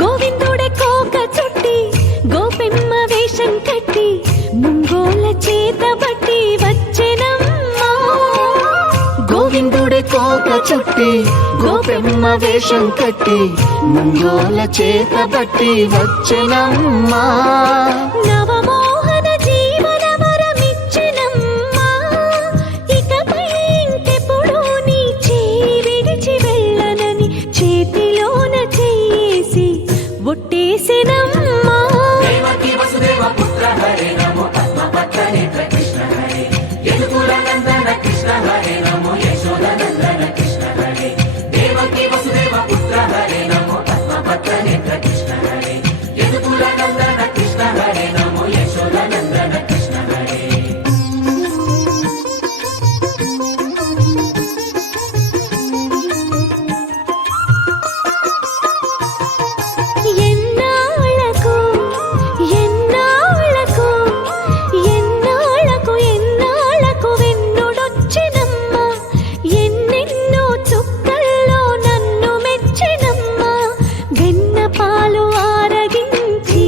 గోవిందుడే కోక చుట్టి గోపెమ్మ వేషం కట్టి ముంగోల చేత బట్టి వచ్చెనమ్మా. గోవిందుడే కోక చుట్టి గోపెమ్మ వేషం కట్టి ముంగోల చేత బట్టి వచ్చెనమ్మా. నవమోహన జీవన వరమిచ్చెనమ్మా. ఇకపై ఇంకెప్పుడు నీ చేయి విడిచి వెళ్ళనని చేతిలోన చేసి ఒట్టేసెనమ్మా. దేవకి వసుదేవ పుత్ర హరే నమో పద్మపత్ర నేత్ర కృష్ణ హరే యదుకుల నందన కృష్ణ హరే నమో యశోద నందన కృష్ణ హరే దేవకి వసుదేవ పుత్ర హరే నమో పద్మపత్ర నేత్ర కృష్ణ హరే యదుకుల నందన కృష్ణ హరే నమో యశోద నందన కృష్ణ హరే. ఎన్నాళ్ళకు ఎన్నాళ్ళకు ఎన్నాళ్ళకు ఎన్నాళ్ళకు వెన్నుడొచ్చినమ్మా. ఎన్నెన్నో చుక్కల్లో నన్ను మెచ్చినమ్మా. వెన్న పాలు ఆరగించి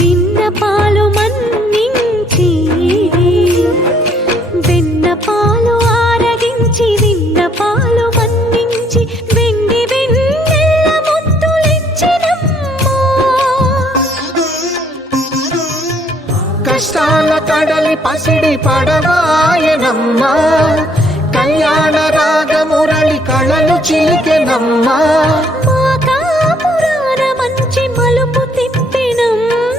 విన్న పాలు మన్నించి వెన్న పాలు ఆరగించి విన్న పాలు మన్నించి వెండి వెన్నెల్ల ముద్దులిచ్చినమ్మా. కష్టాల కడలి పసిడి పడవాయనమ్మా. కళ్యాణ రాగమురళి కళలు చిలికెనమ్మా. మా కాపురాన మంచి మలుపు తిప్పినమ్మా.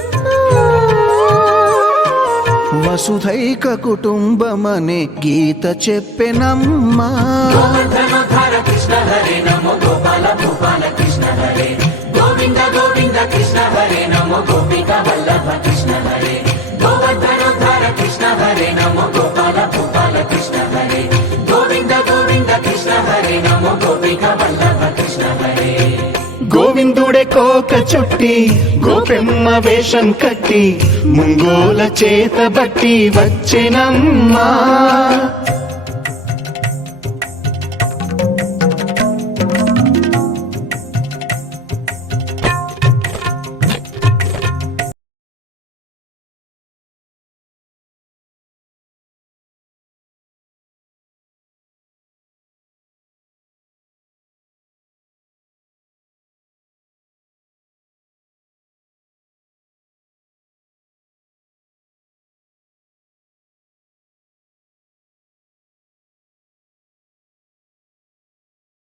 వసుధైక కుటుంబమనే గీత చెప్పెనమ్మా. గోవర్ధనోద్ధార కృష్ణ హరే నమో గోపాల భూపాల కృష్ణ హరే గోవింద గోవింద కృష్ణ హరే నమో గోపిక వల్లభ కృష్ణ హరే గోవర్ధనోద్ధార కృష్ణ హరే నమో గోపాల భూపాల కృష్ణ హరే గోవింద గోవింద కృష్ణ హరే నమో గోపిక వల్లభ కృష్ణ హరే. గోవిందుడే కోక చుట్టి గోపెమ్మ వేషం కట్టి ముంగోల చేత బట్టి వచ్చెనమ్మా.